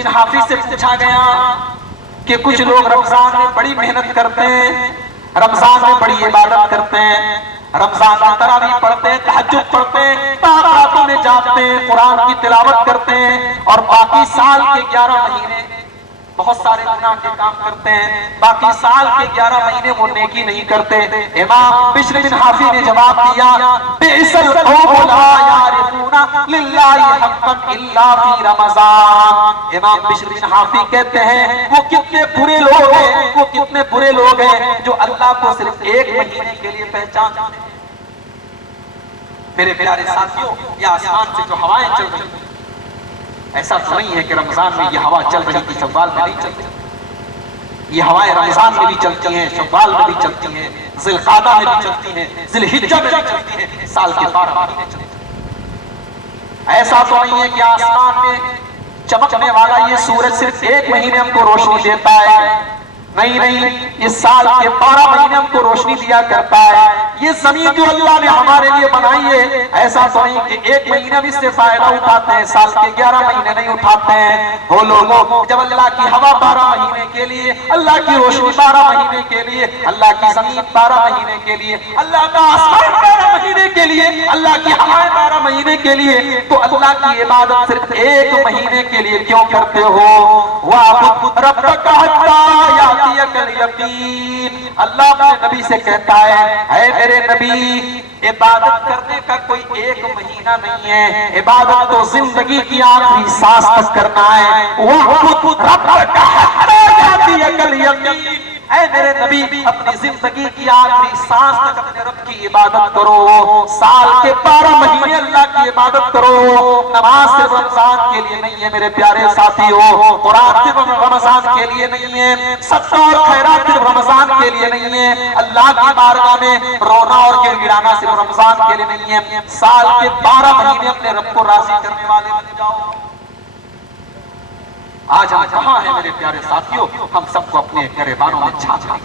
بن حافظ سے پوچھا گیا کہ کچھ لوگ رمضان میں بڑی محنت کرتے ہیں، رمضان میں بڑی عبادت کرتے ہیں، رمضان میں تراویح پڑھتے ہیں، تہجد پڑھتے ہیں، راتوں میں جاگتے ہیں، قرآن کی تلاوت کرتے ہیں، اور باقی سال کے 11 مہینے بہت سارے گناہ کے کام کرتے ہیں، باقی سال کے 11 مہینے وہ نیکی نہیں کرتے۔ امام بشر بن حافظ نے جواب دیا، بئس القوم لا یعرفون للہ حقا الا فی رمضان۔ امام بشر بن حافظ کہتے ہیں وہ کتنے برے لوگ ہیں، وہ کتنے برے لوگ ہیں جو اللہ کو صرف ایک مہینے کے لیے پہچانتے ہیں۔ میرے پیارے ساتھیوں، یہ آسمان سے جو ہوائیں چل رہی ہیں، ایسا تو نہیں ہے کہ رمضان میں یہ ہوا چل رہی تھی شوال میں نہیں چلتی۔ یہ ہوائیں رمضان میں بھی چلتی ہیں، شوال میں بھی چلتی ہیں، ذی القعدہ میں بھی چلتی ہیں، ذی الحجہ میں بھی چلتی ہیں، سال کے 12 مہینے چلتی ہیں۔ ایسا تو نہیں ہے کہ آسمان میں چمکنے والا یہ سورج صرف ایک مہینے ہم کو روشنی دیتا ہے، نہیں، یہ سال کے 12 مہینے ہم کو روشنی دیا کرتا ہے۔ یہ زمین جو اللہ نے ہمارے لیے بنائی ہے، ایسا تو نہیں کہ ایک مہینے ہم اس سے فائدہ اٹھاتے ہیں، سال کے 11 مہینے نہیں اٹھاتے ہیں۔ وہ لوگوں جب اللہ کی ہوا 12 مہینے کے لیے، اللہ کی روشنی 12 مہینے کے لیے، اللہ کی زمین 12 مہینے کے لیے، اللہ کا آسمان 12 مہینے کے لیے، اللہ کی ہوائیں 12 مہینے کے لیے، تو اللہ کی عبادت صرف ایک مہینے کے لیے کیوں کرتے ہو؟ وَاعْبُدْ رَبَّكَ حَتَّىٰ يَأْتِيَكَ الْيَقِينُ۔ اللہ اپنے نبی سے کہتا ہے، اے میرے نبی، عبادت کرنے کا کوئی ایک مہینہ نہیں ہے، عبادت تو زندگی کی آخری سانس تک کرنا ہے۔ وَاعْبُدْ رَبَّكَ حَتَّىٰ يَأْتِيَكَ الْيَقِينُ۔ اے میرے نبی، اپنی زندگی کی آخری سانس تک اپنے رب کی عبادت کرو، سال کے 12 مہینے اللہ کی عبادت کرو۔ نماز صرف رمضان کے لیے نہیں ہے میرے پیارے ساتھیوں، قرآن صرف رمضان کے لیے نہیں ہے، صدقہ اور خیرات صرف رمضان کے لیے نہیں ہے، اللہ کی بارگاہ میں رونا اور گر گرانا صرف رمضان کے لیے نہیں ہے، سال کے 12 مہینے اپنے رب کو راضی کرنے والے بن جاؤ۔ آج ہم کہاں ہیں میرے پیارے ساتھیوں؟ ہم سب کو اپنے گریبانوں میں چھانٹ لیں۔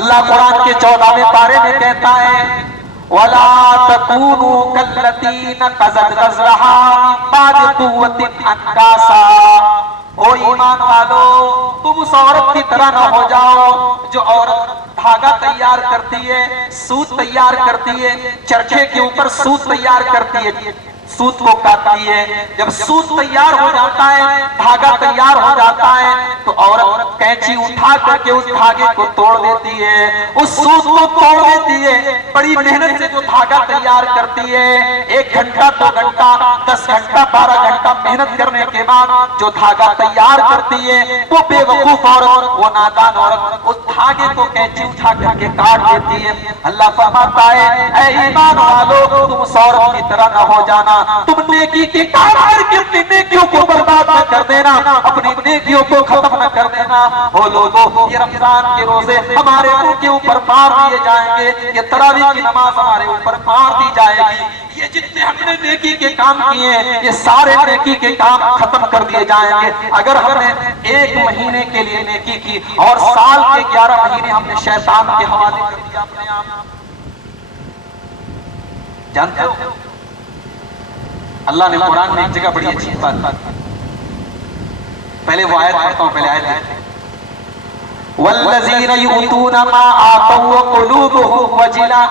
اللہ قرآن کے 14ویں پارے میں کہتا ہے، وَلَا تَكُونُوا كَالَّتِي نَقَضَتْ غَزْلَهَا مِن بَعْدِ قُوَّةٍ أَنْكَاثًا۔ او ایمان والو، تم اس عورت کی طرح نہ ہو جاؤ جو عورت دھاگا تیار کرتی ہے، سوت تیار کرتی ہے، چرخے کے اوپر سوت تیار کرتی ہے، سوت کو کاٹتی ہے، جب سوت تیار ہو جاتا ہے، دھاگا تیار ہو جاتا ہے، تو عورت کینچی اٹھا کر کے اس دھاگے کو توڑ دیتی ہے، اس سوت کو توڑ دیتی ہے۔ بڑی محنت سے جو دھاگا تیار کرتی ہے، 1 گھنٹہ 2 گھنٹہ 10 گھنٹہ 12 گھنٹہ محنت کرنے کے بعد جو دھاگا تیار کرتی ہے، وہ بے وقوف عورت، وہ نادان عورت اس دھاگے کو کینچی اٹھا کر کے کاٹ دیتی ہے۔ اللہ فرماتا ہے، اے ایمان والو، تم اس عورت کی طرح نہ ہو جانا، تم نیکی کے کام کر کے اپنی نیکیوں کو برباد نہ کر دینا، اپنی نیکیوں کو ختم نہ کر دینا۔ وہ لوگوں، یہ رمضان کے روزے ہمارے منہ کے اوپر مار دیے جائیں گے، یہ تراویح کی نماز ہمارے اوپر مار دی جائے گی، یہ جتنے ہم نے نیکی کے کام کیے ہیں، یہ سارے نیکی کے کام ختم کر دیے جائیں گے۔ اگر ہم نے ایک مہینے کے لیے نیکی کی اور سال کے 11 مہینے ہم نے شیطان کے حوالے کر دیا اپنے آپ، جانتے ہو اللہ نے قرآن میں ایک جگہ بڑی اچھی بات، پہلے وہ آیت پڑھتا ہوں، پہلے آیت ہے، وَالَّذِينَ يُؤْتُونَ مَا آتَوْا وَقُلُوبُهُمْ وَجِلَةٌ۔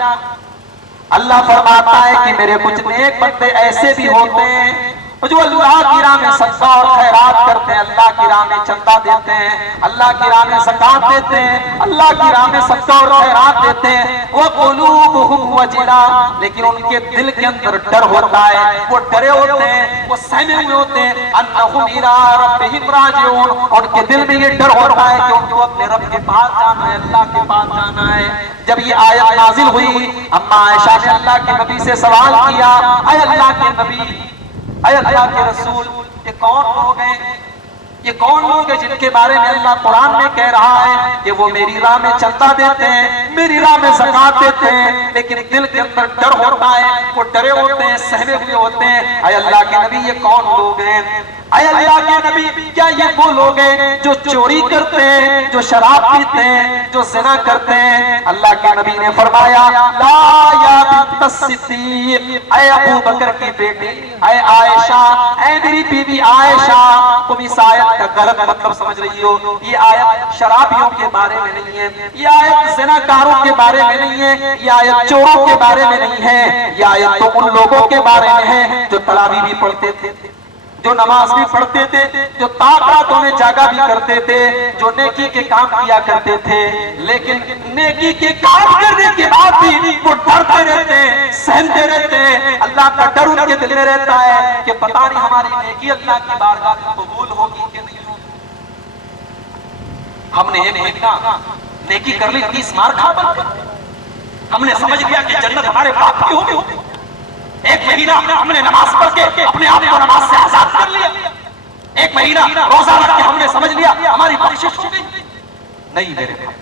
اللہ فرماتا ہے کہ میرے کچھ نیک بندے ایسے بھی ہوتے ہیں جو اللہ کی راہ میں صدقہ اور خیرات کرتے ہیں، اللہ کی راہ میں چندہ دیتے ہیں، اللہ کی راہ میں زکات دیتے ہیں، اللہ کی راہ میں صدقہ اور خیرات دیتے ہیں، وَقُلُوبُهُمْ وَجِلَةٌ، لیکن ان کے دل کے اندر ڈر ہوتا ہے، وہ ڈرے ہوتے ہیں، وہ سہمے ہوئے ہوتے ہیں، أَنَّهُمْ إِلَىٰ رَبِّهِمْ رَاجِعُونَ، ان کے دل میں یہ ڈر ہوتا ہے کہ ان کو اپنے رب کے پاس جانا ہے، اللہ کے پاس جانا ہے۔ جب یہ آیت نازل ہوئی، اما عائشہ نے اللہ کے نبی سے سوال کیا، اے اللہ کے نبی، اے اللہ کے رسول، یہ کون لوگ ہیں، یہ کون لوگ ہیں جن کے بارے میں اللہ قرآن میں کہہ رہا ہے کہ وہ میری راہ میں چندہ دیتے ہیں، میری راہ میں زکات دیتے ہیں، لیکن دل کے اندر ڈر ہوتا ہے، وہ ڈرے ہوتے ہیں، سہمے ہوئے ہوتے ہیں، اے اللہ کے نبی یہ کون لوگ ہیں؟ اے اللہ کے نبی کیا یہ وہ لوگ ہیں جو چوری کرتے ہیں، جو شراب پیتے ہیں، جو زنا کرتے ہیں؟ اللہ کے نبی نے فرمایا لا یا بنت الصدیق، اے ابو بکر کی بیٹی، اے عائشہ، اے میری بیوی عائشہ، تم اس آیت کا غلط مطلب سمجھ رہی ہو۔ یہ آیت شرابیوں کے بارے میں نہیں ہے، یہ آیت زناکاروں کے بارے میں نہیں ہے، یہ آیت چوروں کے بارے میں نہیں ہے، یہ آیت تو ان لوگوں کے بارے میں ہے جو تراویح بھی پڑھتے تھے، جو نماز بھی پڑھتے تھے، جو راتوں میں جاگا بھی کرتے تھے، جو نیکی کے کام کیا کرتے تھے، لیکن نیکی کے کام کرنے کے بعد بھی وہ ڈرتے رہتے ہیں، سہمتے رہتے ہیں۔ اللہ کا ڈر ان کے دل میں رہتا ہے کہ پتہ نہیں ہماری نیکی اللہ کی بارگاہ میں قبول ہوگی کہ نہیں ہوگی۔ ہم نے ایک مہینہ نیکی کر لی، 30 مار کھا کر ہم نے سمجھ لیا کہ جنت ہمارے باپ کی ہوگی۔ ایک مہینہ ہم نے نماز پڑھ کے اپنے آپ کو نماز سے آزاد کر لیا، ایک مہینہ روزہ رکھ کے ہم نے سمجھ لیا ہماری بخشش ہو گئی۔ نہیں میرے بھائی،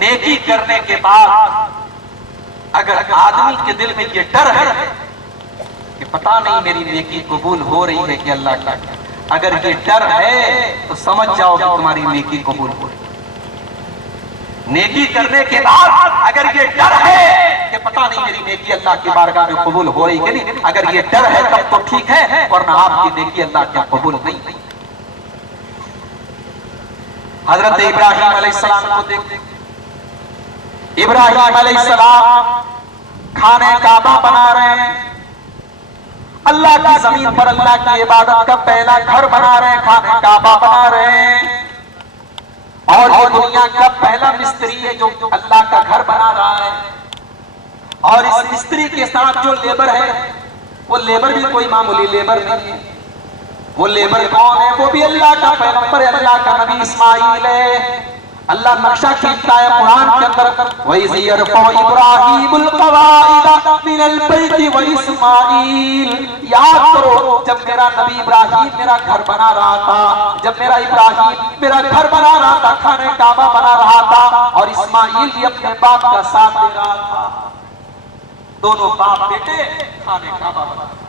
نیکی کرنے کے بعد اگر آدمی کے دل میں یہ ڈر ہے کہ پتہ نہیں میری نیکی قبول ہو رہی ہے کہ اللہ کا، اگر یہ ڈر ہے تو سمجھ جاؤ کہ تمہاری نیکی قبول ہو رہی ہے۔ نیکی کرنے کے بعد اگر یہ ڈر ہے کہ پتہ نہیں میری نیکی اللہ کی بارگاہ میں قبول ہو رہی کہ نہیں، اگر یہ ڈر ہے تب تو ٹھیک ہے، ورنہ آپ کی نیکی اللہ کی قبول نہیں۔ حضرت ابراہیم علیہ السلام کو دیکھیں، ابراہیم علیہ السلام کھانے کعبہ بنا رہے ہیں، اللہ کی زمین پر اللہ کی عبادت کا پہلا گھر بنا رہے ہیں، کھانے کعبہ بنا رہے ہیں، اور یہ دنیا کا پہلا مستری ہے جو اللہ کا گھر بنا رہا ہے۔ اور اس مستری کے ساتھ جو لیبر ہے، وہ لیبر بھی کوئی معمولی لیبر نہیں ہے، وہ لیبر کون ہے؟ وہ بھی اللہ کا پیغمبر ہے، اللہ کا نبی اسماعیل ہے۔ اللہ نقشہ کھینچتا ہے قرآن کے اندر، وَإِذْ يَرْفَعُ إِبْرَاهِيمُ الْقَوَاعِدَ مِنَ الْبَيْتِ وَإِسْمَاعِيلُ۔ یاد کرو جب میرا نبی ابراہیم میرا گھر بنا رہا تھا، جب میرا ابراہیم میرا گھر بنا رہا تھا، کھانے کعبہ بنا رہا تھا، اور اسماعیل بھی اپنے باپ کا ساتھ دے رہا تھا، دونوں باپ بیٹے کھانے کعبہ بنا رہا۔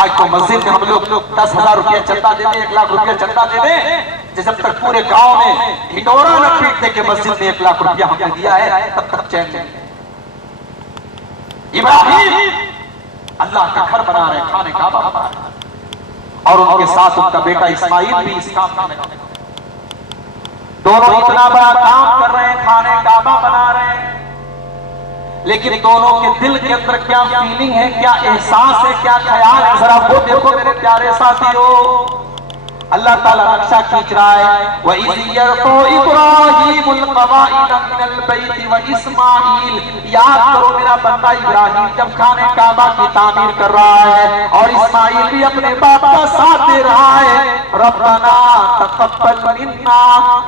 آج تو مسجد میں ہم لوگ 10,000 روپیہ چندہ دے دیں، 1 لاکھ روپیہ چندہ دے دیں، جب تک پورے گاؤں میں ڈھنڈورا نہ پیٹتے کہ مسجد میں 1 لاکھ روپیہ ہم نے دیا ہے، تب تک چین نہیں۔ ابراہیم اللہ کا گھر بنا رہے، کھانے کعبہ بنا رہے، اور ان کے ساتھ ان کا بیٹا اسماعیل بھی اس کام میں لگا، دونوں اتنا بڑا کام کر رہے ہیں، کھانے کعبہ بنا رہے ہیں، لیکن دونوں کے دل کے اندر کیا فیلنگ ہے، کیا احساس ہے، کیا خیال ہے، ذرا وہ دیکھو میرے پیارے ساتھیو۔ اللہ تعالیٰ نقشہ کھینچ رہا ہے، وَإِذْ يَرْفَعُ إِبْرَاهِيمُ الْقَوَاعِدَ مِنَ الْبَيْتِ وَإِسْمَاعِيلُ۔ یاد کرو میرا بندہ ابراہیم جب کھانے کعبہ کی تعمیر کر رہا ہے، اور اسماعیل بھی اپنے باپ کا ساتھ دے رہا ہے، رَبَّنَا تَقَبَّلْ مِنَّا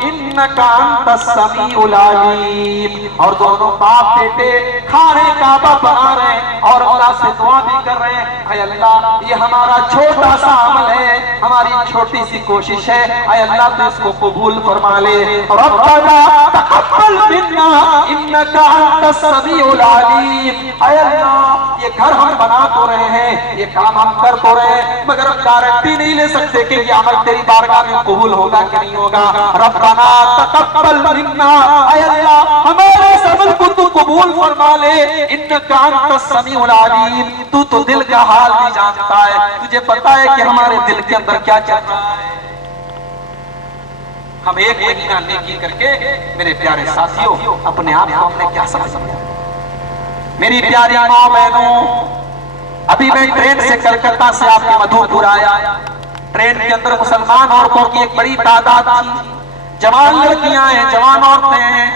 إِنَّكَ أَنْتَ السَّمِيعُ الْعَلِيمُ۔ اور دونوں باپ بیٹے کھانے کعبہ بنا رہے ہیں اور اللہ سے دعا بھی کر رہے ہیں، اے اللہ یہ ہمارا چھوٹا سا عمل ہے، ہماری چھوٹی سی کوشش ہے، اے اللہ تو اس کو قبول فرما لے۔ ربنا تقبل منا انک انت السمیع العلیم۔ اے اللہ یہ گھر ہم بنا تو رہے ہیں، یہ کام ہم کر تو رہے ہیں، مگر ہم گارنٹی نہیں لے سکتے کہ یہ عمل تیری بارگاہ میں قبول ہوگا کہ نہیں ہوگا۔ ربنا تقبل منا، اے اللہ ہمارے اس عمل کو تو قبول فرما لے، انک انت السمیع العلیم، تو دل کا حال بھی جانتا ہے، تجھے پتا ہے کہ ہمارے دل کے اندر کیا چل رہا ہے۔ ہم 1 مہینہ نیکی کر کے میرے پیارے ساتھیوں اپنے آپ کو ہم نے کیا سمجھ سکتے ہیں؟ میری پیاری ماں بہنوں، ابھی میں ٹرین سے کلکتہ سے آپ کے مدھو پور آیا، ٹرین کے اندر مسلمان عورتوں کی ایک بڑی تعداد تھی، جوان لڑکیاں ہیں، جوان عورتیں ہیں،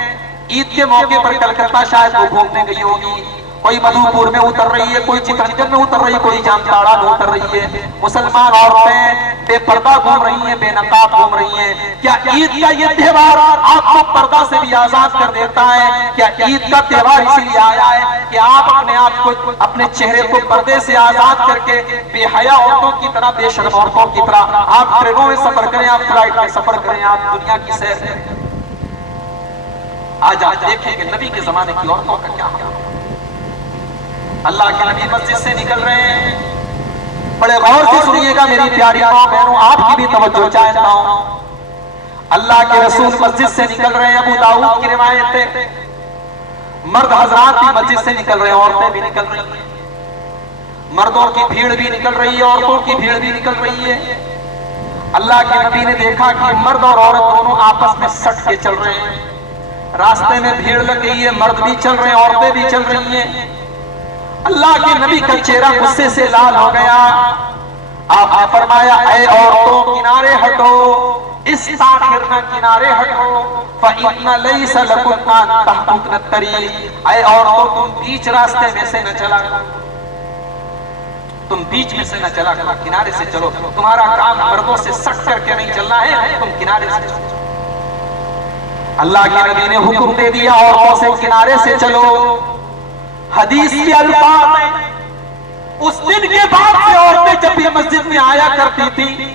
عید کے موقع پر کلکتہ شاید وہ گھومنے گئی ہوگی، کوئی مدھو پور میں اتر رہی ہے، کوئی چترنجن میں اتر رہی ہے، کوئی جامتاڑا میں اتر رہی ہے۔ مسلمان عورتیں بے پردہ گھوم رہی ہیں، بے نقاب گھوم رہی ہیں۔ کیا عید کا یہ تہوار آپ کو پردہ سے بھی آزاد کر دیتا ہے؟ کیا عید کا تہوار اسی لیے آیا ہے کہ آپ اپنے آپ کو، اپنے چہرے کو پردے سے آزاد کر کے بے حیا عورتوں کی طرح، بے شرم عورتوں کی طرح آپ ٹرینوں میں سفر کریں، آپ فلائٹ میں سفر کریں، آپ دنیا کی سیر کریں؟ آج دیکھیں کہ نبی کے زمانے کی عورتوں کا کیا حال ہے۔ اللہ کے نبی مسجد سے نکل رہے ہیں، بڑے غور سے سنیے گا میری پیاری ماں بہنوں، آپ کی بھی توجہ چاہتا ہوں۔ اللہ کے رسول مسجد سے نکل رہے ہیں، ابو داؤد کی روایت ہے، مرد حضرات بھی مسجد سے نکل رہے ہیں، عورتیں بھی نکل رہی ہیں، مردوں کی بھیڑ بھی نکل رہی ہے، عورتوں کی بھیڑ بھی نکل رہی ہے۔ اللہ کے نبی نے دیکھا کہ مرد اور عورت دونوں آپس میں سٹ کے چل رہے ہیں، راستے میں بھیڑ لگ گئی ہے، مرد بھی چل رہے ہیں، عورتیں بھی چل رہی ہیں۔ اللہ کے نبی کا چہرہ غصے سے لال ہو گیا، آپ نے فرمایا اے عورتوں کنارے ہٹو، استاخرنا کنارے ہٹو، فَإِنَّ لَيْسَ لَكُنَّ أَن تَحْتُكْنَ الطَّرِيقَ، اے عورتوں تم بیچ راستے میں سے نہ چلا کرو، تم بیچ میں سے نہ چلا کرو، کنارے سے چلو، تمہارا کام مردوں سے سٹ کر کے نہیں چلنا ہے، تم کنارے سے چلو۔ اللہ کے نبی نے حکم دے دیا عورتوں سے کنارے سے چلو۔ حدیث کے الفاظ ہیں، اس دن کے بعد سے عورتیں جب بھی مسجد میں آیا کرتی تھی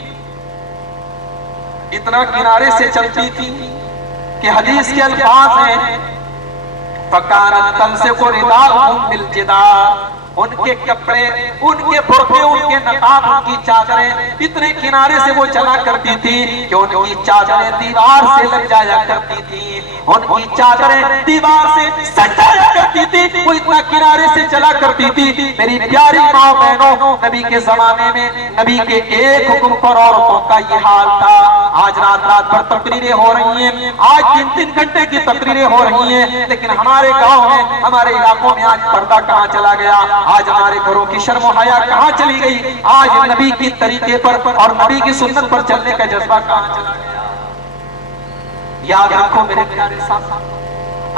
اتنا کنارے سے چلتی تھی کہ حدیث کے الفاظ ہیں فَكَانَتْ تَمْسِكُ رِدَاءَهُمْ بِالْجِدَارِ، ان کے کپڑے، ان کے برقعے، ان کے نقاب، ان کی چادریں اتنے کنارے سے وہ چلا کرتی تھی کہ ان کی چادریں دیوار سے لگ جایا کرتی تھی، ان کی چادریں دیوار سے سٹ جایا کرتی تھی، وہ اتنا کنارے سے چلا کرتی تھی۔ میری پیاری ماں بہنوں، نبی کے زمانے میں نبی کے ایک حکم پر عورتوں کا یہ حال تھا۔ آج رات رات بھر تقریریں ہو رہی ہیں، آج 3-3 گھنٹے کی تقریریں ہو رہی ہیں، لیکن ہمارے گاؤں میں، ہمارے علاقوں میں آج پردہ کہاں چلا گیا؟ آج ہمارے گھروں کی شرم و حیا کہاں چلی گئی؟ آج نبی کی طریقے پر اور نبی کی سنت پر چلنے کا جذبہ کہاں چلا گیا؟ یاد رکھو میرے پیارے ساتھ،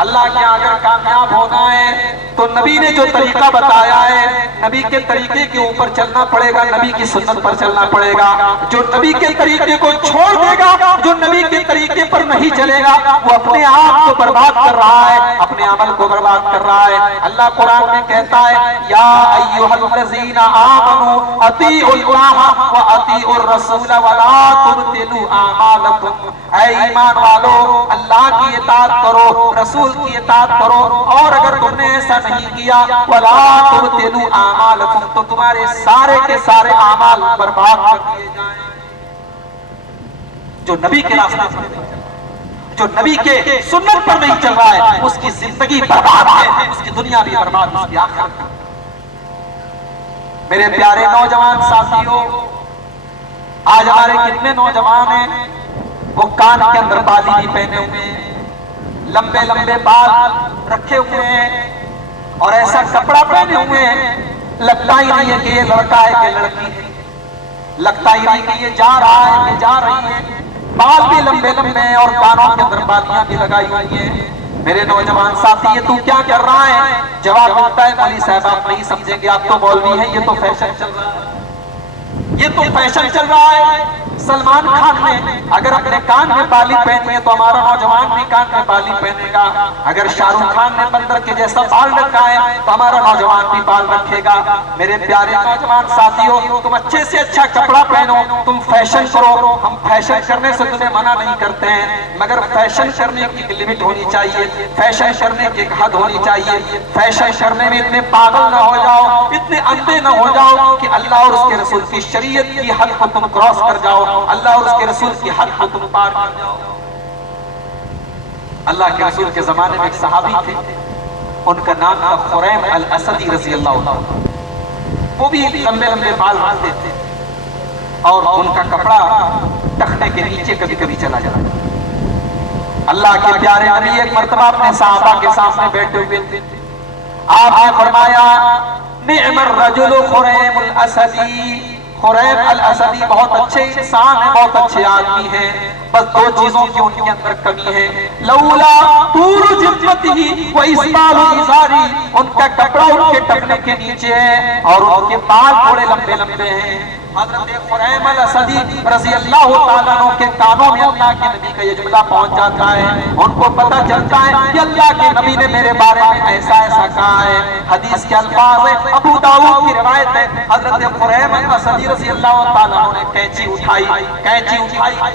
اللہ کے اگر کامیاب ہونا ہے تو نبی نے جو طریقہ بتایا ہے، نبی کے طریقے کے اوپر چلنا پڑے گا، نبی کی سنت پر چلنا پڑے گا۔ جو نبی کے طریقے کو چھوڑ دے گا، جو نبی کے طریقے پر نہیں چلے گا، وہ اپنے آپ کو برباد کر رہا ہے، اپنے عمل کو برباد کر رہا ہے۔ اللہ قرآن میں کہتا ہے یا ایھا الذین آمنوا اطیعوا اللہ واطیعوا الرسول ولا تبطلوا اعمالکم، اے ایمان والو اللہ کی اطاعت کرو، رسول کی اطاعت کرو، اور اگر تم نے ایسا نہیں کیا وَلَا تُبْطِلُوا أَعْمَالَكُمْ، تو تمہارے سارے کے سارے اعمال برباد کر دیے جائیں۔ جو نبی کے راستے پر نہیں چل رہا ہے، جو نبی کے سنت پر نہیں چل رہا ہے، اس کی زندگی برباد ہے، اس کی دنیا بھی برباد، اس کی آخرت بھی۔ میرے پیارے نوجوان ساتھیوں، آج ہمارے کتنے نوجوان ہیں وہ کان کے اندر بالی بھی پہنے ہوئے ہیں، لمبے لمبے بال رکھے ہوئے ہیں، اور ایسا کپڑا پہنے ہوئے ہیں لگتا ہی نہیں ہے کہ یہ لڑکا ہے کہ لڑکی ہے، لگتا ہی نہیں کہ یہ جا رہا ہے کہ جا رہی ہے، بال بھی لمبے لمبے ہیں اور کانوں کے اندر بالیاں بھی لگائی ہوئی ہیں۔ میرے نوجوان ساتھی یہ تو کیا کر رہا ہے؟ جواب ملتا ہے مولوی صاحب آپ نہیں سمجھیں گے، آپ تو مولوی ہیں، یہ تو فیشن چل رہا ہے، یہ تو فیشن چل رہا ہے۔ سلمان خان نے اگر اپنے کان میں بالی پہنی ہے تو ہمارا نوجوان بھی کان میں بالی پہنے گا، اگر شاہ رخ خان نے بندر کے جیسا بال رکھا ہے تو ہمارا نوجوان بھی بال رکھے گا۔ میرے پیارے نوجوان ساتھیوں، تم اچھے سے اچھا کپڑا پہنو، تم فیشن کرو، ہم فیشن کرنے سے تمہیں منع نہیں کرتے ہیں، مگر فیشن کرنے کی ایک لمٹ ہونی چاہیے، فیشن کرنے کی ایک حد ہونی چاہیے۔ فیشن کرنے میں اتنے پاگل نہ ہو جاؤ، اتنے اندھے نہ ہو جاؤ کہ اللہ اور اس کے رسول کی شریعت کی حد کو تم کراس کر جاؤ، اللہ اور اس کے رسول کی حد کو تم پار کر جاؤ۔ اللہ کے رسول کے زمانے میں ایک صحابی تھے، ان کا نام تھا خریم الاسدی رضی اللہ عنہ، وہ بھی لمبے لمبے بال رکھتے تھے اور ان کا کپڑا ٹخنے کے نیچے کبھی کبھی چلا جاتا۔ اللہ کے پیارے نبی ایک مرتبہ اپنے صحابہ کے سامنے بیٹھے ہوئے تھے، آپ نے فرمایا نعم الرجل خریم الاسدی، خریم الاسدی بہت اچھے انسان ہیں، بہت اچھے آدمی ہیں، بس دو چیزوں کی ان کے اندر کمی ہے، لولا طول جبتہ و اسبال ازاری، ان کا کپڑا ان کے ٹخنے کے نیچے ہے اور ان کے بال تھوڑے لمبے لمبے ہیں۔ حضرت خریم الاسدی رضی اللہ تعالیٰ عنہ کے کانوں میں اللہ کے نبی کا یہ جملہ پہنچ جاتا ہے، ان کو پتہ چلتا ہے کہ اللہ کے نبی نے میرے بارے میں ایسا ایسا کہا ہے۔ حدیث کے الفاظ ہیں، ابو داؤد کی روایت ہے، حضرت خریم الاسدی رضی اللہ تعالیٰ عنہ نے کینچی اٹھائی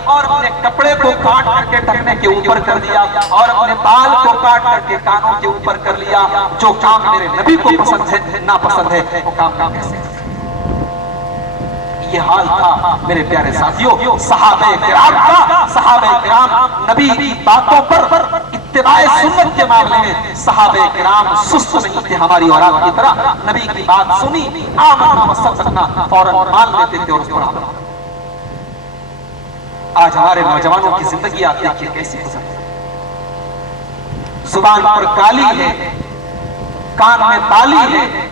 اور اپنے کپڑے کو کاٹ کر کے ٹخنے کے اوپر کر دیا اور اپنے بال کو کاٹ کر کے کانوں کے اوپر کر لیا۔ جو کام میرے نبی کو پسند ہے، ناپسند ہے، وہ کام نہ کیسے؟ یہ حال تھا میرے پیارے ساتھیوں صحابہ کرام کا. صحابہ کرام نبی کی باتوں پر اتباع سنت کے معاملے میں صحابہ کرام سست نہیں تھے ہماری اولاد کی طرح. نبی کی بات سنی آمنا وصدقنا فوراً مان لیتے تھے اور اس پر عمل. آج ہمارے نوجوانوں کی زندگی آپ دیکھیے کیسی گزرتی ہے. زبان پر کالی ہے, کان میں بالی ہے,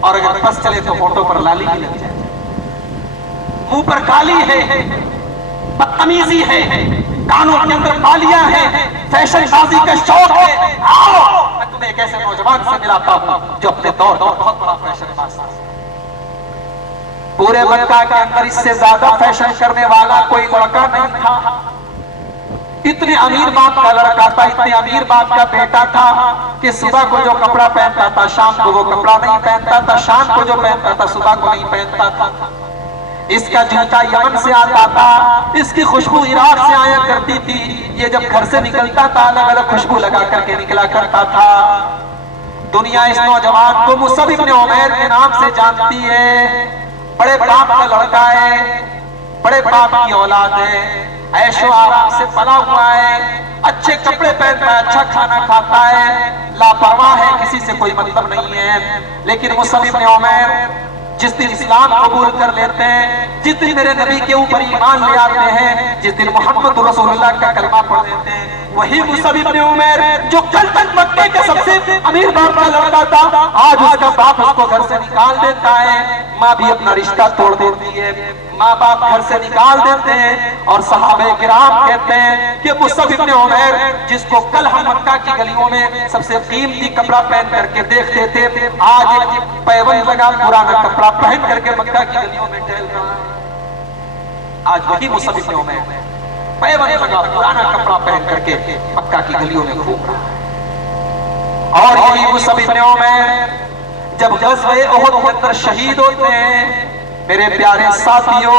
اور اگر پس چلے تو ہونٹوں پر لالی بھی لگ جائے. منہ پر کالی ہے, بدتمیزی ہے, کانوں کے اندر بالیاں ہیں, فیشن بازی کا شوق ہے. آؤ میں تمہیں ایک ایسے نوجوان سے ملاتا ہوں جو اپنے دور بہت بڑا فیشن باز تھا. پورے مکہ کے اندر اس سے زیادہ فیشن کرنے والا کوئی لڑکا نہیں تھا. اتنے امیر باپ کا لڑکا تھا, اتنے امیر باپ کا بیٹا تھا کہ صبح کو جو کپڑا پہنتا تھا شام کو وہ کپڑا نہیں پہنتا تھا, شام کو جو پہنتا تھا صبح کو نہیں پہنتا تھا. اس کا جوتا یمن سے آتا تھا, اس کی خوشبو عراق سے آیا کرتی تھی. یہ جب گھر سے نکلتا تھا الگ الگ خوشبو لگا کر کے نکلا کرتا تھا. دنیا اس نوجوان کو مصعب ابن عمیر کے نام سے جانتی ہے. بڑے باپ کا لڑکا ہے, بڑے باپ کی اولاد ہے, عیش و آرام سے پلا ہوا ہے, اچھے کپڑے پہنتا ہے, اچھا کھانا کھاتا ہے, لاپرواہ ہے, کسی سے کوئی مطلب نہیں ہے. لیکن مصعب ابن عمیر جس دن اسلام قبول کر لیتے ہیں, جس دن میرے نبی کے اوپر ایمان لے آتے ہیں, جس دن محمد رسول اللہ کا کلمہ پڑھ لیتے ہیں, وہی مصعب ابن عمیر جو کل تک مکے کے سب سے امیر باپ کا لڑکا تھا, آج اس کا باپ اس کو گھر سے نکال دیتا ہے. ماں بھی اپنا رشتہ توڑ دیتی ہے, ماں باپ گھر سے نکال دیتے ہیں. اور صحابہ کرام کہتے ہیں کہ مصعب ابن عمیر جس کو کل ہم مکہ کی گلیوں میں سب سے قیمتی کپڑا پہن کر کے دیکھتے تھے, آج پیون لگا پرانا کپڑا پہن کر کے مکہ کی گلیوں میں ٹہل رہا ہے. آج وہی مصعب ابن عمیر پیون لگا پرانا کپڑا پہن کر کے مکہ کی گلیوں میں گھوم رہا ہے. اور یہی مصعب ابن عمیر جب غزوہ احد کے اندر شہید ہوتے ہیں, میرے پیارے ساتھیوں,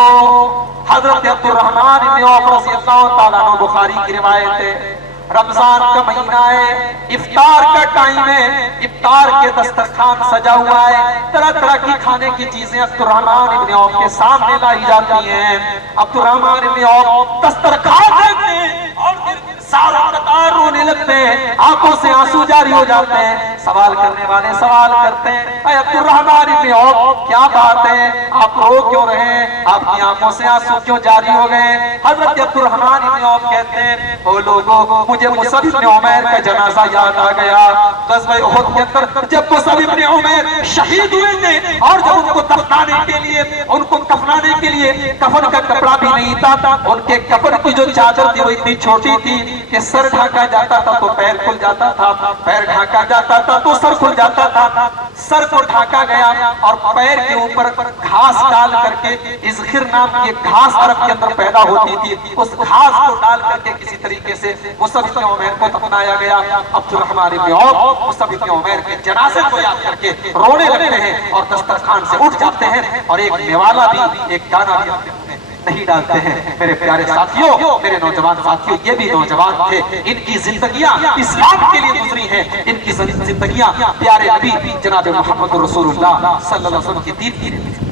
حضرت عبدالرحمن بن عوف رضی اللہ تعالیٰ عنہ, بخاری کی روایت ہے, رمضان کا مہینہ ہے, افطار کا ٹائم ہے, افطار کے دسترخوان سجا ہوا ہے, طرح طرح کی کھانے کی چیزیں عبدالرحمن بن عوف کے سامنے لائی جاتی ہیں. عبدالرحمن بن عوف دسترخوان دیتے ہیں اور سارا قطار رونے لگتے ہیں, آنکھوں سے آنسو جاری ہو جاتے ہیں. سوال کرنے والے سوال کرتے ہیں, اے عبدالرحمن بن عوف کیا بات ہے, آپ رو کیوں رہے ہیں, آپ کی آنکھوں سے آنسو کیوں جاری ہو گئے؟ حضرت عبدالرحمن بن عوف کہتے ہیں, او لوگوں مجھے مصعب ابن عمیر کا جنازہ یاد آ گیا. غزوہ احد کے اندر جب مصعب ابن عمیر شہید ہوئے تھے اور جب ان کو دفنانے کے لیے, ان کو کفنانے کے لیے کفن کا کپڑا بھی نہیں تھا, ان کے کفن کی جو چادر تھی وہ اتنی چھوٹی تھی کہ سر ڈھانکا جاتا تھا تو پیر کھل جاتا تھا, پیر ڈھانکا جاتا تھا تو سر کھل جاتا تھا. سر کو ڈھانکا گیا اور پیر کے اوپر گھاس ڈال کر کے, ازخر نام کی ایک گھاس عرب کے اندر پیدا ہوتی تھی, اس گھاس کو ڈال کر کے کسی طریقے سے مصعب ابن عمیر کو دفنایا گیا. عبدالرحمن بن عوف مصعب ابن عمیر کے جنازے کو یاد کر کے رونے لگتے ہیں اور دسترخوان سے اٹھ جاتے ہیں, اور ایک نوالا بھی, ایک دانہ بھی اپنے منہ میں نہیں ڈالتے ہیں. میرے پیارے ساتھیوں, میرے نوجوان ساتھیوں, یہ بھی نوجوان تھے, ان کی زندگیاں اسلام کے لیے گزری ہیں, ان کی زندگیاں پیارے نبی جناب محمد رسول اللہ صلی اللہ علیہ وسلم کی دین کی.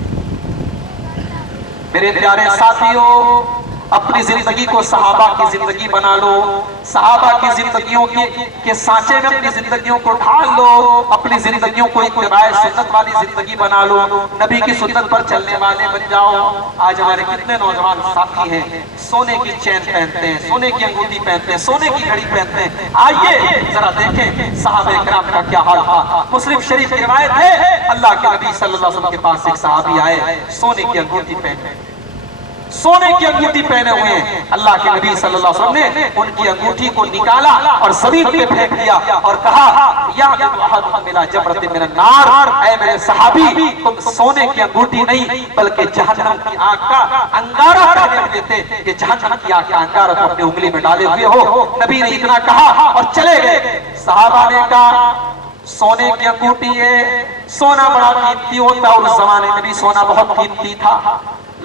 میرے پیارے ساتھیوں, اپنی زندگی کو صحابہ کی زندگی بنا لو, صحابہ کی زندگیوں کے سانچے میں اپنی زندگیوں کو ڈھال لو, اپنی زندگیوں کو اتباع سنت والی زندگی بنا لو, نبی کی سنت پر چلنے والے بن جاؤ. آج ہمارے کتنے نوجوان ساتھی ہیں سونے کی چین پہنتے ہیں, سونے کی انگوٹھی پہنتے ہیں, سونے کی گھڑی پہنتے ہیں. آئیے ذرا دیکھیں صحابہ کرام کا کیا حال تھا. مسلم شریف کی روایت ہے, اللہ کے نبی صلی اللہ علیہ وسلم کے پاس ایک صحابی آئے, سونے کی انگوٹھی پہنے, سونے کی انگوٹھی پہنے ہوئے ہیں. اللہ کے نبی صلی اللہ علیہ وسلم نے ان کی انگوٹھی کو نکالا اور زمین پہ پھینک دیا اور کہا, یا میرا جبرت من النار, اے میرے صحابی تم سونے کی انگوٹھی نہیں بلکہ جہنم کی آگ کا انگارہ پہنے ہوئے تھے, کہ جہنم کی آگ کا انگارہ تو اپنی انگلی میں ڈالے ہوئے ہو. نبی نے اتنا کہا اور چلے گئے. صحابہ نے کہا سونے کی انگوٹھی ہے, سونا بڑا قیمتی ہوتا, اور اس زمانے میں بھی سونا بہت قیمتی تھا.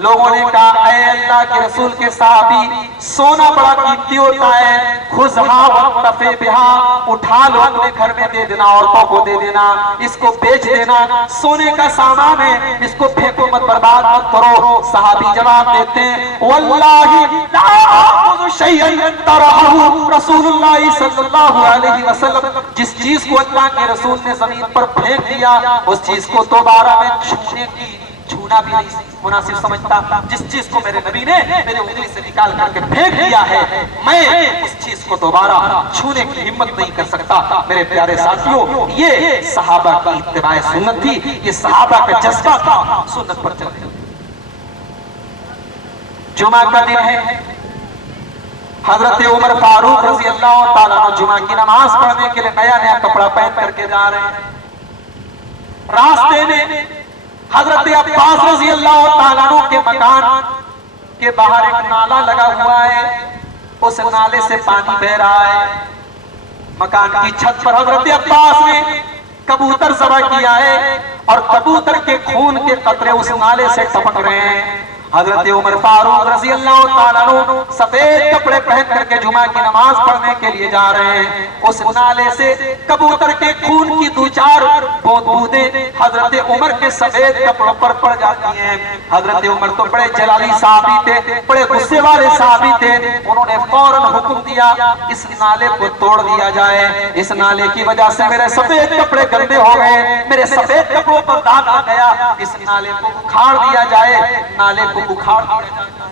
لوگوں نے کہا اے اللہ کے رسول کے صحابی سونا بڑا قیمتی ہوتا ہے، خذھا وانتفع بہا، اٹھا لو اپنے گھر میں دے دینا، عورتوں کو دے دینا، اس کو بیچ دینا، سونے کا سامان ہے، اس کو پھینکو مت، برباد مت کرو۔ صحابی جواب دیتے ہیں واللہ لا آخذ شیئا طرحہ رسول اللہ صلی اللہ علیہ وسلم، جس چیز کو اللہ کے رسول نے زمین پر پھینک دیا اس چیز کو دوبارہ میں چھونا بھی نہیں مناسب سمجھتا۔ جس چیز کو میرے نبی نے میرے انگلی سے نکال کر کے پھینک دیا ہے میں اس چیز کو دوبارہ چھونے کی ہمت نہیں کر سکتا۔ میرے پیارے ساتھیوں، یہ صحابہ کی اتباع سنت تھی، یہ صحابہ کا جذبہ تھا سنت پر چلنے۔ جمعہ کا دن ہے، حضرت عمر فاروق رضی اللہ تعالیٰ عنہ جمعہ کی نماز پڑھنے کے لیے نیا نیا کپڑا پہن کر کے جا رہے ہیں۔ راستے میں حضرت عباس رضی اللہ تعالیٰ عنہ کے مکان کے باہر ایک نالا لگا ہوا ہے، اس نالے سے پانی بہ رہا ہے۔ مکان کی چھت پر حضرت عباس نے کبوتر ذبح کیا ہے اور کبوتر کے خون کے قطرے اس نالے سے ٹپک رہے ہیں۔ حضرت عمر فاروق رضی اللہ تعالیٰ عنہ سفید کپڑے پہن کر کے جمعہ کی نماز پڑھنے کے لیے جا رہے ہیں۔ اس نالے سے کبوتر کے خون کی دو چار بوندیں حضرت عمر کے سفید کپڑوں پر پڑ جاتی ہیں۔ حضرت عمر تو بڑے جلالی صحابی تھے، بڑے غصے والے صحابی تھے، انہوں نے فوراً حکم دیا اس نالے کو توڑ دیا جائے، اس نالے کی وجہ سے میرے سفید کپڑے گندے ہو گئے، میرے سفید کپڑوں پر داغ آ گیا، اس نالے کو اکھاڑ دیا جائے، نالے کو اکھاڑ دیا جاتا ہے۔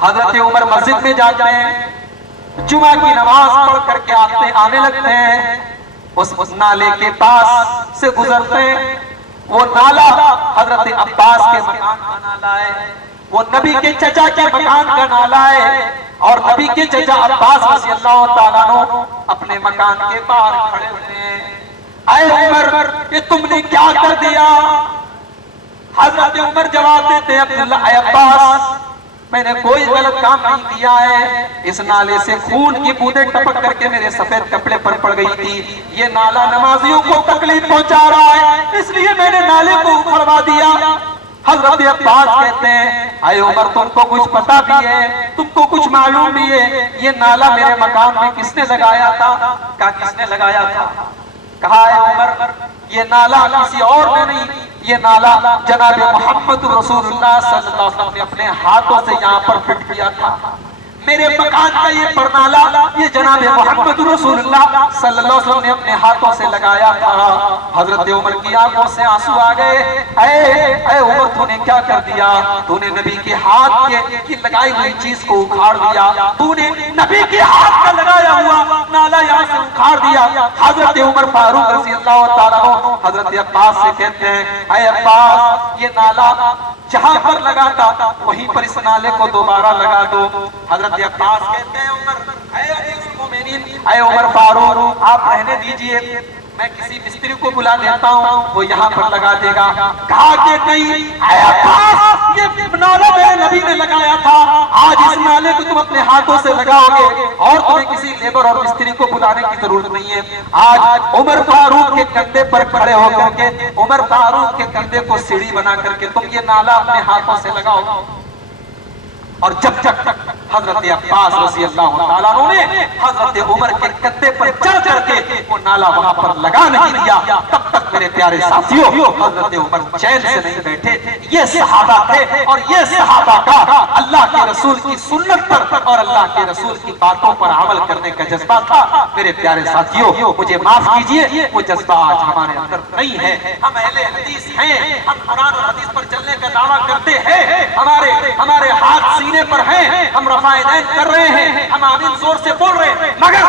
حضرت عمر مسجد میں جاتے ہیں، جمعہ کی نماز پڑھ کر کے آنے لگتے ہیں، اس نالے کے پاس سے گزرتے ہیں۔ وہ نالا حضرت عباس کے مکان کا نالا ہے، وہ نبی کے چچا کے مکان کا نالا ہے، اور نبی کے چچا عباس رضی اللہ تعالیٰ عنہ اپنے مکان کے باہر کھڑے ہوتے ہیں۔ اے عمر، یہ تم نے کیا کر دیا؟ حضرت عمر جواب دیتے عبداللہ اے عباس، میں نے کوئی غلط کام نہیں کیا ہے، اس نالے سے خون کی بوندیں ٹپک کر کے میرے سفید کپڑے پر پڑ گئی تھی، یہ نالا نمازیوں کو تکلیف پہنچا رہا ہے اس لیے میں نے نالے کو اکھڑوا دیا۔ حضرت عباس کہتے ہیں اے عمر، تم کو کچھ پتا بھی ہے، تم کو کچھ معلوم بھی ہے یہ نالا میرے مکان میں کس نے لگایا تھا؟ کہا کس نے لگایا تھا؟ کہا اے عمر، یہ نالا کسی اور نے نہیں، یہ نالا جناب محمد رسول اللہ صلی اللہ علیہ وسلم نے اپنے ہاتھوں سے یہاں پر فٹ کیا تھا۔ میرے مکان کا یہ پرنالا یہ جناب محمد رسول اللہ صلی اللہ علیہ وسلم نے اپنے ہاتھوں سے لگایا تھا۔ حضرت عمر کی آنکھوں سے آنسو آ گئے۔ اے عمر، تو نے کیا کر دیا؟ تو نے نبی کے ہاتھ کی لگائی ہوئی چیز کو اکھاڑ دیا، تو نے نبی کے ہاتھ کا لگایا ہوا نالا یہاں سے اکھاڑ دیا۔ حضرت عمر فاروق رضی اللہ تعالیٰ عنہ حضرت عباس سے کہتے ہیں اے عباس، یہ نالا جہاں پر لگا تھا وہیں پر اس نالے کو دوبارہ لگا دو۔ حضرت عباس کہتے ہیں عمر، اے امیر المومنین، اے عمر فاروق، آپ رہنے دیجئے، میں کسی مستری کو بلا لیتا ہوں، وہ یہاں پر لگا دے گا۔ کہا کہ نہیں اے عباس، یہ نالا میرے نبی نے لگایا تھا، آج اس نالے کو تم اپنے ہاتھوں سے لگاؤ گے اور تمہیں کسی لیبر اور مستری کو بلانے کی ضرورت نہیں ہے۔ آج عمر فاروق کے کندھے پر کھڑے ہو کر کے، عمر فاروق کے کندھے کو سیڑھی بنا کر کے تم یہ نالا اپنے ہاتھوں سے لگاؤ۔ اور جب تک حضرت عباس رضی اللہ تعالیٰ عنہ نے حضرت عمر کے کندھے پر چڑھ کر کے وہ نالا وہاں پر لگا نہیں دیا، تب تک میرے پیارے ساتھیوں حضرت عمر چین سے نہیں بیٹھے۔ یہ صحابہ تھے اور یہ صحابہ کا اللہ کے رسول کی سنت پر اور اللہ کے رسول کی باتوں پر عمل کرنے کا جذبہ تھا۔ میرے پیارے ساتھیوں، مجھے معاف کیجئے، وہ جذبہ آج ہمارے اندر نہیں ہے۔ ہم اہل حدیث ہیں، ہم قرآن اور حدیث پر چلنے کا دعویٰ کرتے ہیں، ہمارے ہاتھ سینے پر ہیں، ہم رفع یدین کر رہے ہیں، ہم آمین زور سے بول رہے ہیں، مگر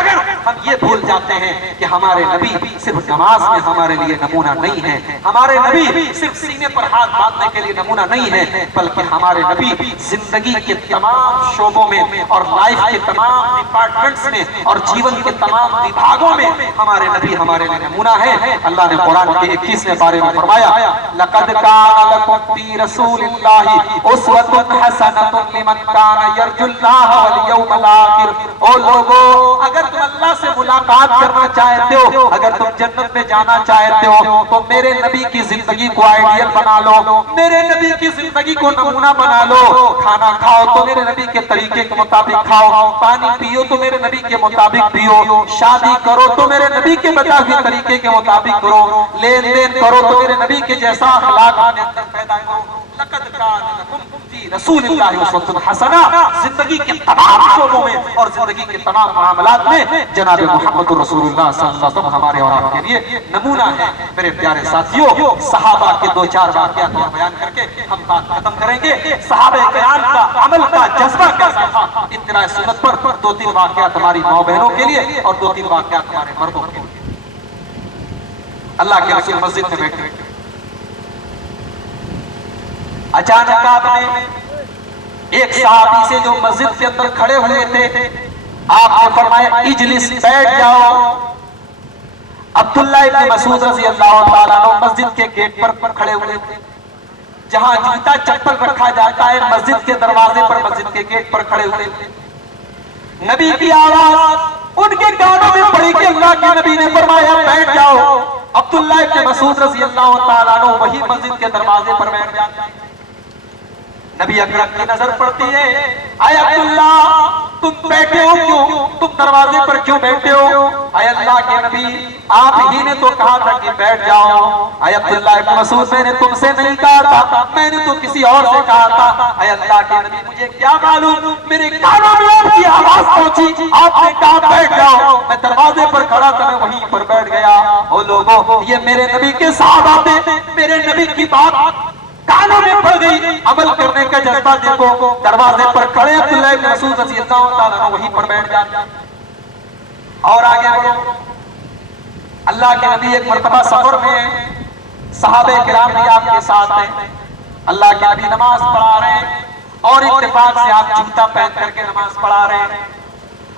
ہم یہ بھول جاتے ہیں کہ ہمارے نبی صرف نماز میں ہمارے لیے نمونہ نہیں ہے، ہمارے نبی صرف سینے پر ہاتھ باندھنے کے لیے نمونہ نہیں ہے، بلکہ ہمارے نبی زندگی کے تمام شعبوں میں اور لائف کے تمام ڈپارٹمنٹس میں اور جیون کے تمام وبھاگوں میں ہمارے نبی ہمارے لیے نمونہ ہے۔ اللہ نے قرآن کے 21ویں پارے میں فرمایا لَقَدْ كَانَ لَكُمْ فِي رَسُولِ اللَّهِ أُسْوَةٌ حَسَنَةٌ لِمَنْ كَانَ يَرْجُو اللَّهَ وَالْيَوْمَ الْآخِرَ۔ او لوگو، اگر تم اللہ سے ملاقات کرنا چاہتے ہو، اگر تم جنت میں جانا چاہتے ہو تو میرے نبی کی زندگی کو آئیڈیل بنا لو، میرے نبی کی زندگی کو نمونہ بنا لو۔ کھانا کھاؤ تو میرے نبی کے طریقے کے مطابق کھاؤ، پانی پیو تو میرے نبی کے مطابق پیو، شادی کرو تو میرے نبی کے بتائے طریقے کے مطابق کرو، لین دین کرو تو میرے نبی کے جیسا اخلاق اپنے اندر پیدا کرو۔ لقد کان لکم فی رسول اللہ اسوۃ حسنہ، زندگی کے تمام شعبوں میں اور زندگی کے تمام معاملات میں جناب محمد رسول اللہ صلی اللہ علیہ وسلم ہمارے اور آپ کے لیے نمونہ ہے۔ میرے پیارے ساتھیوں، صحابہ کے دو چار واقعات بیان کر کے ہم بات ختم کریں گے۔ صحابہ کرام کا عمل کا جذبہ کیسا تھا، اتباع سنت پر دو تین واقعات ہماری ماں بہنوں کے لیے اور دو تین واقعات ہمارے مردوں کے لیے۔ اللہ کے رسول مسجد میں بیٹھے، اچانک آپ نے ایک صحابی سے جو مسجد کے اندر کھڑے ہوئے تھے، آپ نے فرمایا اجلس، بیٹھ جاؤ۔ عبداللہ ابن مسعود رضی اللہ تعالیٰ عنہ مسجد کے گیٹ پر کھڑے ہوئے تھے، جہاں جوتا چپل رکھا جاتا ہے مسجد کے دروازے پر، مسجد کے گیٹ پر کھڑے ہوئے تھے۔ نبی کی آواز ان کے کانوں میں پڑی کہ اللہ کے نبی نے فرمایا بیٹھ جاؤ۔ عبداللہ ابن مسعود رضی اللہ تعالیٰ عنہ وہی مسجد کے دروازے پر بیٹھ جاتے ہیں۔ نبی اکرم کی نظر پڑتی ہے، اے عبداللہ تم بیٹھے ہو کیوں، تم دروازے پر کیوں بیٹھے ہو؟ اے اللہ کے نبی آپ ہی نے تو کہا تھا کہ بیٹھ جاؤ۔ اے عبداللہ ابن مسعود میں نے تم سے نہیں کہا تھا، میں نے تو کسی اور سے کہا تھا۔ اے اللہ کے نبی مجھے کیا معلوم، میرے کانوں میں آپ کی آواز پہنچی، آپ نے کہا بیٹھ جاؤ، میں دروازے پر کھڑا تھا، میں وہیں پر بیٹھ گیا۔ او لوگوں، یہ میرے نبی کے صحابہ تھے، میرے نبی کی بات کانوں میں پڑ گئی، عمل کرنے کا جذبہ دیکھو۔ دروازے پر کھڑے عبداللہ ابن مسعود رضی اللہ تعالیٰ عنہ وہیں پر بیٹھ جاتے ہیں۔ اور آگے بڑھو، اللہ کے نبی ایک مرتبہ سفر میں، صحابہ کرام بھی آپ کے ساتھ ہیں، اللہ کے نبی نماز پڑھا رہے ہیں اور اتفاق سے آپ جوتا پہن کر کے نماز پڑھا رہے ہیں۔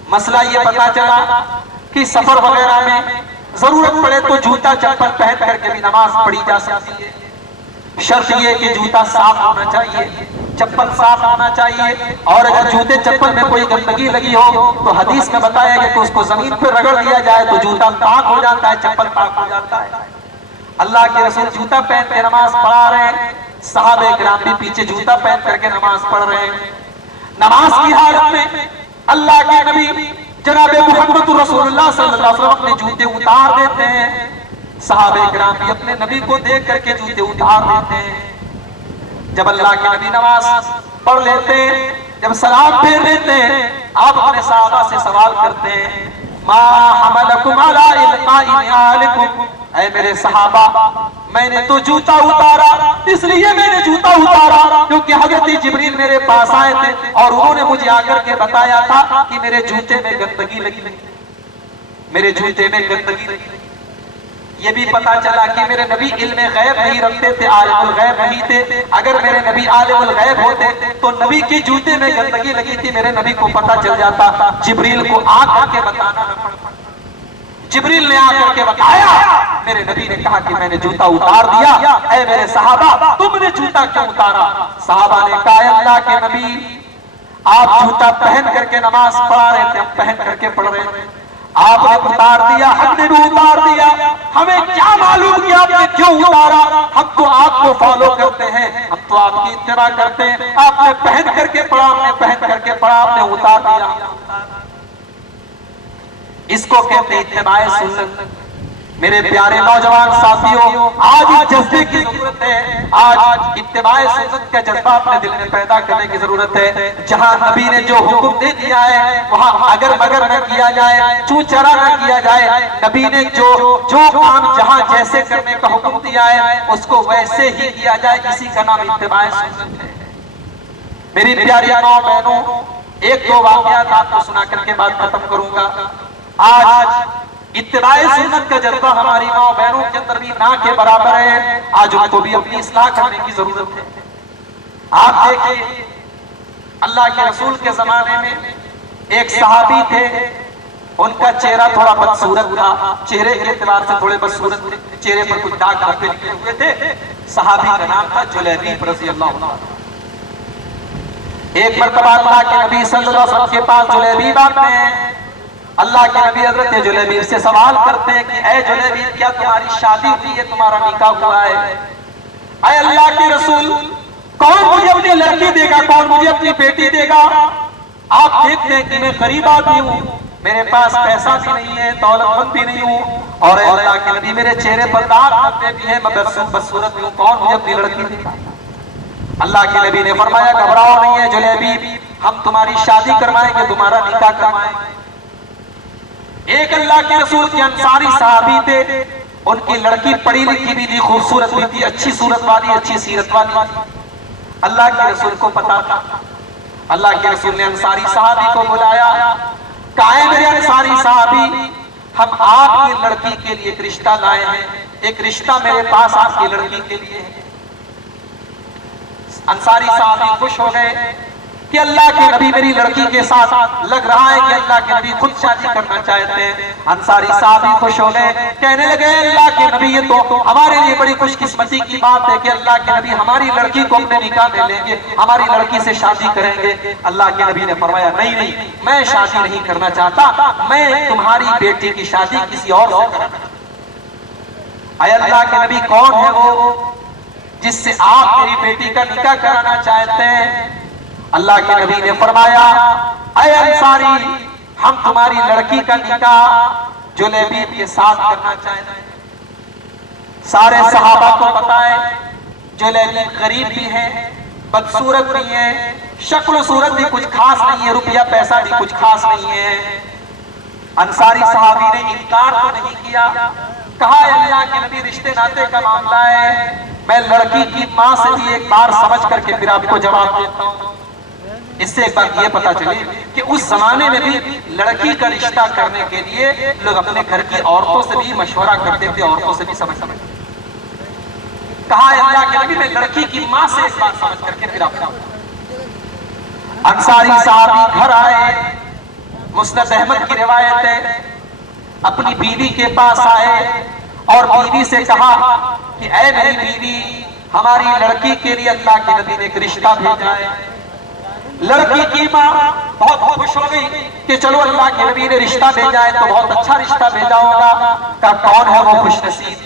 مسئلہ یہ پتا چلا کہ سفر وغیرہ میں ضرورت پڑے تو جوتا چپل پہن کر کے بھی نماز پڑھی جا سکتی ہے، شرط یہ کہ جوتا صاف ہونا چاہیے، چپل صاف ہونا چاہیے، اور اگر جوتے چپل میں کوئی گندگی لگی ہو تو حدیث میں بتایا گیا کہ اس کو زمین پہ رگڑ دیا جائے تو جوتا پاک ہو جاتا ہے، چپل پاک ہو جاتا ہے۔ اللہ کے رسول جوتا پہن کے نماز پڑھا رہے ہیں، صحابہ کرام بھی پیچھے جوتا پہن کر کے نماز پڑھ رہے ہیں۔ نماز کی حالت میں اللہ کے نبی جناب محمد رسول اللہ صلی اللہ علیہ وسلم اپنے جوتے اتار دیتے ہیں، صحابہ کرام بھی اپنے نبی کو دیکھ کر کے جوتے اتار دیتے ہیں۔ جب اللہ کے نبی نماز پڑھ لیتے ہیں، جب سلام پھیر لیتے ہیں، آپ اپنے صحابہ سے سوال کرتے ہیں، ما حملکم علی القاء نعالکم، اے میرے صحابہ میں نے تو جوتا اتارا، اس لیے میں نے جوتا اتارا کیونکہ حضرت جبریل میرے پاس آئے تھے اور انہوں نے مجھے آ کر کے بتایا تھا کہ میرے جوتے میں گندگی لگی، میرے جوتے میں گندگی لگی۔ یہ بھی پتا چلا کہ میرے نبی علم غیب نہیں رکھتے تھے، عالم الغیب نہیں تھے۔ اگر میرے نبی عالم الغیب ہوتے تو نبی کے جوتے میں گندگی لگی تھی میرے نبی کو پتا چل جاتا، جبریل کو آ کر کے بتانا نہ پڑتا۔ جبریل نے آ کر کے بتایا، میرے نبی نے کہا کہ میں نے جوتا اتار دیا۔ اے میرے صحابہ تم نے جوتا کیوں اتارا؟ صحابہ نے کہا اے اللہ کے نبی آپ جوتا پہن کر کے نماز پڑھا رہے تھے، ہم پہن کر کے پڑھ رہے تھے، آپ نے اتار دیا، ہم نے بھی اتار دیا، ہمیں کیا معلوم کہ آپ نے کیوں اتارا؟ ہم تو آپ کو فالو کرتے ہیں، ہم تو آپ کی اتباع کرتے ہیں، آپ نے پہن کر کے پڑھا، ہم نے پہن کر کے پڑھا، آپ نے اتار دیا۔ اس کو کہتے ہیں اتباع سنت۔ میرے پیارے نوجوان ساتھیوں، آج اس جذبے کی ضرورت ہے، آج اتباع سنت کا جذبہ اپنے دل میں پیدا کرنے کی ضرورت ہے۔ جہاں نبی نے جو حکم دے دیا ہے وہاں اگر مگر نہ کیا جائے، چوں چرا نہ کیا جائے۔ نبی نے جو کام جہاں جیسے کرنے کا حکم دیا ہے اس کو ویسے ہی کیا جائے، اسی کا نام اتباع سنت ہے۔ میری پیاری ماں بہنوں، ایک دو واقعات آپ کو سنا کر کے بات ختم کروں گا۔ آج اتباع سنت کا جذبہ ہماری ماں بہنوں کے اندر بھی نہ کے برابر ہے، آج ان کو بھی اپنی اصلاح کرنے کی ضرورت ہے۔ آپ دیکھیں اللہ کے رسول کے زمانے میں ایک صحابی تھے، ان کا چہرہ تھوڑا بدصورت تھا، چہرے کے اعتبار سے تھوڑے بدصورت تھے، چہرے پر کچھ داغ دھبے لگے ہوئے تھے۔ صحابی کا نام تھا جلیبیب رضی اللہ عنہ۔ ایک مرتبہ اللہ کے نبی صلی اللہ علیہ وسلم کے پاس جلیبیب آتے ہیں، اللہ کے نبی حضرت جلیبیب سے سوال کرتے ہیں کہ اے جلیبیب کیا تمہاری شادی ہوئی ہے، تمہارا نکاح ہوا ہے؟ اے اللہ کے رسول کون مجھے اپنی لڑکی دے گا، کون مجھے اپنی بیٹی دے گا؟ آپ دیکھتے ہیں کہ میں غریب آدمی ہوں، میرے پاس پیسہ بھی نہیں ہے، دولت مند بھی نہیں ہوں، اور اے اللہ کے نبی میرے چہرے پر داغ دھبے بھی ہیں، میں بدصورت بھی ہوں، کون مجھے اپنی لڑکی دے گا؟ اللہ کے نبی نے فرمایا گھبراؤ نہیں ہے جلیبیب، ہم تمہاری شادی کروائیں گے، تمہارا نکاح کروائیں گے۔ ایک اللہ کے رسول کے انصاری صحابی تھے، ان کی لڑکی پڑھی لکھی بھی تھی، خوبصورت بھی تھی، اچھی صورت والی، اچھی سیرت والی تھی۔ اللہ کے رسول کو پتا تھا۔ اللہ کے رسول نے انصاری صحابی کو بلایا، کہا ہے میرے انصاری صحابی ہم آپ کی لڑکی کے لیے ایک رشتہ لائے ہیں، ایک رشتہ میرے پاس آپ کی لڑکی کے لیے ہے۔ انصاری صحابی خوش ہو گئے کہ اللہ کے نبی میری لڑکی کے ساتھ لگ رہا ہے کہ اللہ کے نبی خود شادی کرنا چاہتے ہیں۔ انصاری صحابی خوش ہو گئے، کہنے لگے اللہ کے نبی یہ تو ہمارے لیے بڑی خوش قسمتی کی بات ہے کہ اللہ کے نبی ہماری لڑکی کو اپنے نکاح میں لیں گے، ہماری لڑکی سے شادی کریں گے۔ اللہ کے نبی نے فرمایا نہیں، میں شادی نہیں کرنا چاہتا، میں تمہاری بیٹی کی شادی کسی اور سے کرنا چاہتا ہوں۔ اے اللہ کے نبی کون ہے وہ جس سے آپ میری بیٹی کا نکاح کرانا چاہتے ہیں؟ اللہ کے نبی نے فرمایا اے انصاری ہم تمہاری لڑکی کا نکاح جلیبیب کے ساتھ کرنا چاہتے ہیں۔ سارے صحابہ کو پتا ہے جلیبیب غریب بھی ہے، بدصورت بھی ہے، شکل و صورت بھی کچھ خاص نہیں ہے، روپیہ پیسہ بھی کچھ خاص نہیں ہے۔ انصاری صحابی نے انکار تو نہیں کیا، کہا اے اللہ کے نبی رشتے ناتے کا معاملہ ہے، میں لڑکی کی ماں سے بھی ایک بار سمجھ کر کے پھر آپ کو جواب دیتا ہوں۔ اس سے ایک بات یہ پتا چلی کہ اس زمانے میں بھی لڑکی کا رشتہ کرنے کے لیے لوگ اپنے گھر کی عورتوں سے بھی مشورہ کرتے تھے، عورتوں سے بھی سمجھ کہا اللہ کے نبی میں لڑکی کی ماں سے ایک بات سمجھ کر کے پھر آپ انصاری صحابی گھر آئے، مسند احمد کی روایت ہے، اپنی بیوی کے پاس آئے اور بیوی سے کہا کہ اے میری بیوی ہماری لڑکی کے لیے اللہ کے نبی نے ایک رشتہ بھیجا ہے۔ لڑکی کی ماں بہت خوش ہو گئی کہ چلو اللہ کے نبی نے رشتہ بھیجا ہے تو بہت اچھا رشتہ بھیجا ہوگا۔ کہا کون ہے وہ خوش نصیب؟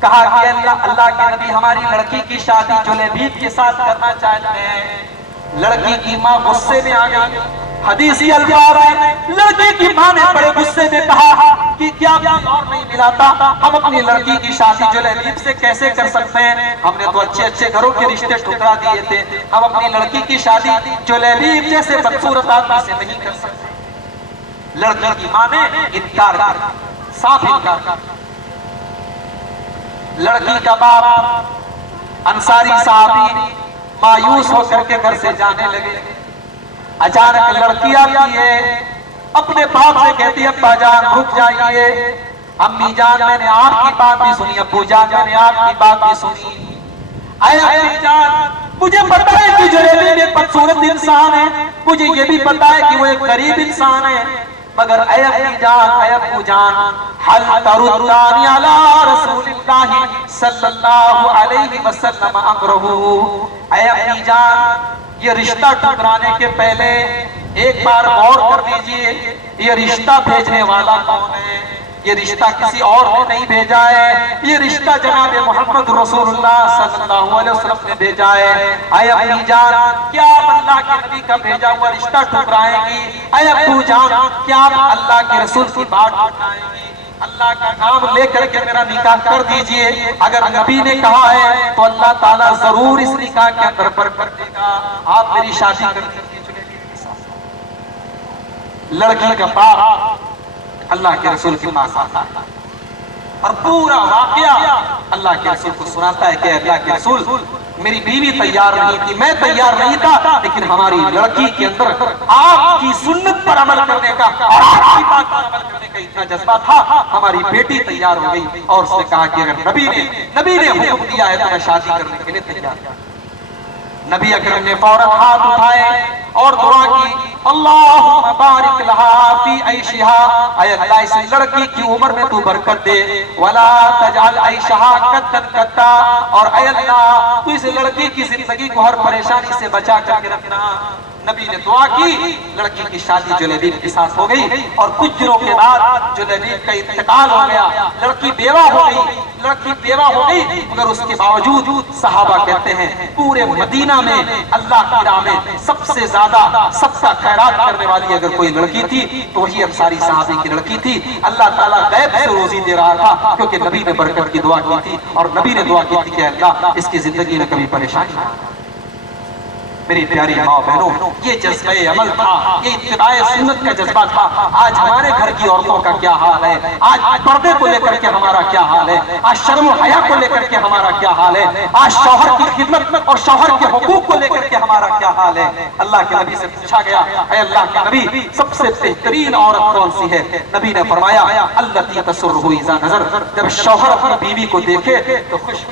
کہا کہ اللہ کے نبی ہماری لڑکی کی شادی جلیبیب کے ساتھ کرنا چاہتے ہیں۔ لڑکی کی ماں غصے میں آ گئی، حدیثی الفاظ ہے لڑکی کی ماں نے بڑے غصے میں کہا کہ کیا اور نہیں ملاتا، ہم اپنی لڑکی کی شادی جلیبیب سے کیسے کر سکتے ہیں؟ ہم نے تو اچھے اچھے گھروں کے رشتے ٹھکرا دیے تھے، ہم اپنی لڑکی کی شادی جلیبیب جیسے بدصورت آدمی سے نہیں کر سکتے۔ لڑکی کی ماں نے انکار کر، صاف انکار کر۔ لڑکی کا باپ انصاری صحابی مایوس ہو کر کے گھر سے جانے لگے۔ اچانک لڑکی آتی ہے، اپنے باپ سے کہتی ہے ابا جان رک جائیے، امی جان میں نے آپ کی بات بھی سنی، ابو جان میں نے آپ کی بات بھی سنی، اے امی جان مجھے پتا ہے کہ جلیبیب ایک بدصورت انسان ہے، مجھے یہ بھی پتا ہے کہ وہ ایک غریب انسان ہے، مگر اے امی جان اے ابو جان حل تردانی علی رسول اللہ صلی اللہ علیہ وسلم امرہ، اے امی جان یہ رشتہ ٹکرانے کے پہلے ایک بار غور کر لیجئے یہ رشتہ بھیجنے والا کون ہے؟ یہ رشتہ کسی اور نے نہیں بھیجا ہے، یہ رشتہ جناب محمد رسول اللہ صلی اللہ علیہ وسلم نے بھیجا ہے۔ اے امی جان کیا آپ اللہ کے نبی کا بھیجا ہوا رشتہ ٹکرائیں گی؟ اے ابو جان کیا آپ اللہ کے رسول کی بات ٹکرائیں گی؟ اللہ کا نام لے کر کے میرا نکاح کر دیجئے، اگر نبی نے کہا ہے تو اللہ تعالیٰ ضرور اس نکاح کے اندر برکت دے گا، آپ میری شادی کر دیجئے جلیبیب کے ساتھ۔ لڑکی کا باپ اللہ کے رسول کے پاس آتا ہے اور پورا واقعہ اللہ کے رسول کو سناتا ہے کہ اللہ کے رسول میری بیوی تیار نہیں تھی، میں تیار نہیں تھا، لیکن ہماری لڑکی کے اندر آپ کی سنت پر عمل کرنے کا اور آپ کی بات پر عمل کرنے کا اتنا جذبہ تھا، ہماری بیٹی تیار ہو گئی۔ اور اس نے کہا کہ اگر نبی نے حکم دیا ہے تو میں شادی کرنے کے لیے تیار ہوں۔ نبی اکرم نے فوراً ہاتھ اٹھائے اور دعا کی اللہم بارک لہا فی عیشہا، اے اللہ اس لڑکی کی عمر میں تو برکت دے، ولا تجعل عیشہا قدًا قدًا، اور اے اللہ تو اس لڑکی کی زندگی کو ہر پریشانی سے بچا کر کے رکھنا۔ نبی نے دعا کی، لڑکی کی شادی جلیبیب کے ساتھ ہو گئی، اور کچھ دنوں کے بعد جلیبیب کا انتقال ہو گیا، لڑکی بیوہ ہو گئی، مگر اس کے باوجود صحابہ کہتے ہیں پورے مدینہ میں اللہ کی راہ میں سب سے زیادہ سب کا خیرات کرنے والی اگر کوئی لڑکی تھی تو وہی انصاری صحابی کی لڑکی تھی۔ اللہ تعالیٰ غیب سے روزی دے رہا تھا کیونکہ نبی نے برکت کی دعا کی تھی، اور نبی نے دعا کی تھی کہ اللہ اس کی زندگی میں کبھی پریشانی نہ۔ میری پیاری ماں بہنوں، یہ جذبہ عمل تھا، یہ اتباع سنت کا جذبہ تھا۔ آج ہمارے گھر کی عورتوں کا کیا حال ہے، آج پردے کو لے کر کے ہمارا کیا حال ہے، آج شرم و حیا کو لے کر کے ہمارا کیا حال ہے، آج شوہر کی خدمت اور شوہر کے حقوق کو لے کر کے ہمارا کیا حال ہے۔ اللہ کے نبی سے پوچھا گیا، اے اللہ کے نبی سب سے بہترین عورت کون سی ہے؟ نبی نے فرمایا التی تسرہ اذا نظر، جب شوہر اپنی بیوی کو دیکھے تو خوش،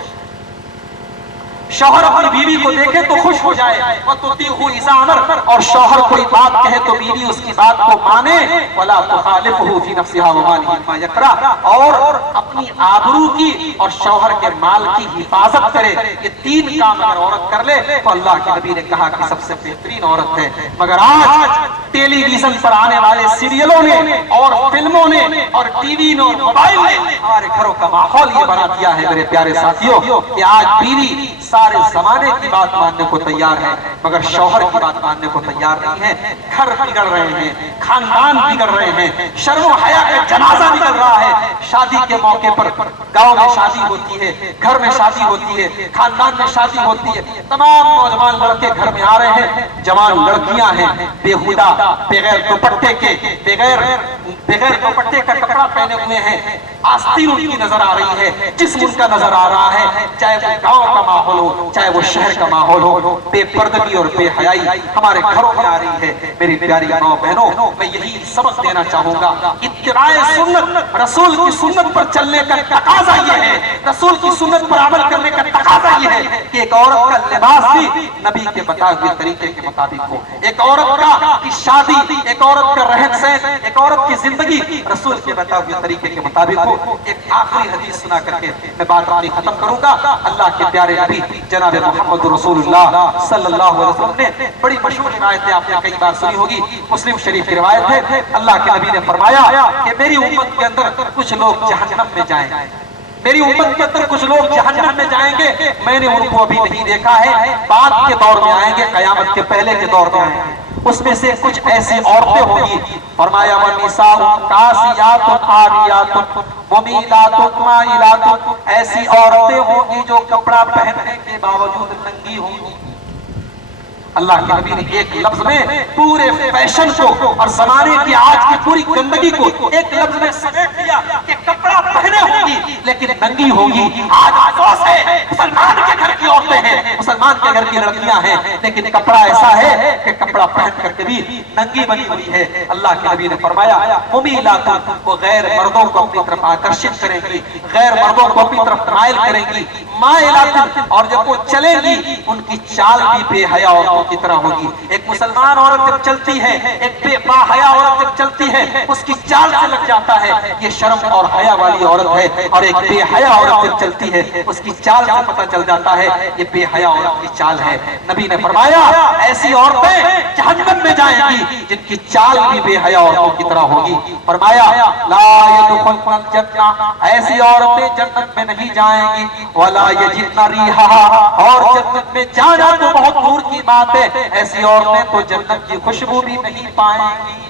شوہر اپنی بیوی کو دیکھے تو خوش ہو جائے، وَتُطِيعُهُ إِذَا أَمَرَ، اور شوہر کوئی بات کہے تو بیوی اس کی بات کو مانے، وَلَا تُخَالِفُهُ فِي نَفْسِهَا وَمَالِهِ مَا يَكْرَهُ، اور اپنی آبرو کی اور شوہر کے مال کی حفاظت کرے۔ یہ تین کام اگر عورت کر لے تو اللہ کے نبی نے کہا کہ سب سے بہترین عورت ہے۔ مگر آج ٹیلی ویژن پر آنے والے سیریلوں نے اور فلموں نے اور ٹی وی نے اور موبائل نے ہمارے گھروں کا ماحول یہ بنا دیا ہے میرے پیارے ساتھیوں کہ آج بیوی سارے زمانے کی بات ماننے کو تیار ہے مگر شوہر کی بات ماننے کو تیار نہیں ہے۔ گھر بگڑ رہے ہیں، خاندان بگڑ رہے ہیں، شرم و حیا کا جنازہ نکل رہا ہے۔ شادی کے موقع پر گاؤں میں شادی ہوتی ہے، گھر میں شادی ہوتی ہے، خاندان میں شادی ہوتی ہے، تمام نوجوان لڑکے گھر میں آ رہے ہیں، جوان لڑکیاں ہیں بےہودہ، بغیر دوپٹے کے، بغیر دوپٹے کا کپڑا پہنے ہوئے ہیں، آستین ان کی نظر آ رہی ہے، جسم ان کا نظر آ رہا ہے، چاہے وہ گاؤں کا ماحول ہو چاہے وہ شہر کا ماحول ہو، بے پردگی اور بے حیائی ہمارے گھروں میں آ رہی ہے۔ میری پیاری ماں بہنوں، میں یہی سبق دینا چاہوں گا، اتباع سنت، رسول کی سنت پر چلنے کا تقاضا یہ ہے، رسول کی سنت پر عمل کرنے کا تقاضا یہ ہے کہ ایک عورت کا لباس بھی نبی کے بتائے ہوئے طریقے کے مطابق ہو، ایک عورت کی شادی، ایک عورت کا رہن سہن، ایک عورت کی زندگی رسول کے بتائے ہوئے طریقے کے مطابق ہو۔ ایک آخری حدیث سنا کر کے میں بات اپنی ختم کروں گا۔ اللہ کے پیارے نبی جناب محمد رسول اللہ صلی اللہ علیہ وسلم نے بڑی مشہور روایت ہے، آپ نے کئی بار سنی ہوگی، مسلم شریف کی روایت ہے، اللہ کے نبی نے فرمایا کہ میری امت کے اندر کچھ لوگ جہنم میں جائیں گے، میری امت کے اندر کچھ لوگ جہنم میں جائیں گے، میں نے ان کو ابھی نہیں دیکھا ہے، بعد کے دور میں آئیں گے، قیامت کے پہلے کے دور میں آئیں گے۔ اس میں سے کچھ ایسی عورتیں ہوں گی، فرمایا وَالنِّسَاءُ کَاسِيَاتٌ عَارِيَاتٌ مُمِيلَاتٌ مَائِلَاتٌ، ایسی عورتیں ہوں گی جو کپڑا پہننے کے باوجود ننگی ہوں گی۔ اللہ کے نبی نے ایک لفظ میں پورے فیشن کو اور زمانے کی آج کی پوری گندگی کو ایک لفظ میں سمیٹ دیا کہ کپڑا پہنے ہوں گی لیکن ننگی ہوگی۔ آج افسوس ہے، مسلمان کے گھر کی عورتیں ہیں، مسلمان کے گھر کی لڑکیاں ہیں، لیکن کپڑا ایسا ہے کہ کپڑا پہن کر کے بھی ننگی بنی ہوئی ہے۔ اللہ کے نبی نے فرمایا ممیلات، وہ غیر مردوں کو اپنی طرف آکرشت کریں گی، غیر مردوں کو اپنی طرف مائل کریں گی، مائلات، اور جب وہ چلیں گی ان کی چال بھی بے حیا عورتوں کی طرح ہوگی۔ ایک مسلمان عورت جب چلتی ہے، ایک بے حیا عورت جب چلتی ہے، اس کی چال سے لگ جاتا ہے یہ شرم اور حیا والی عورت ہے، اور ایک بے حیا عورت جب چلتی ہے اس کی چال سے پتہ چل جاتا ہے یہ بے حیا عورت کی چال ہے۔ نبی نے فرمایا ایسی عورتیں جہنم میں جائیں گی جن کی چال بھی بے حیا عورتوں کی طرح ہوگی۔ فرمایا لا يدخلن الجنہ، ایسی عورتیں جنت میں نہیں جائیں گی، ولا یجدن ریحھا، اور جنت میں جانا تو بہت دور کی بات ہے، ایسی عورتیں تو جنت کی خوشبو بھی نہیں پائیں گی۔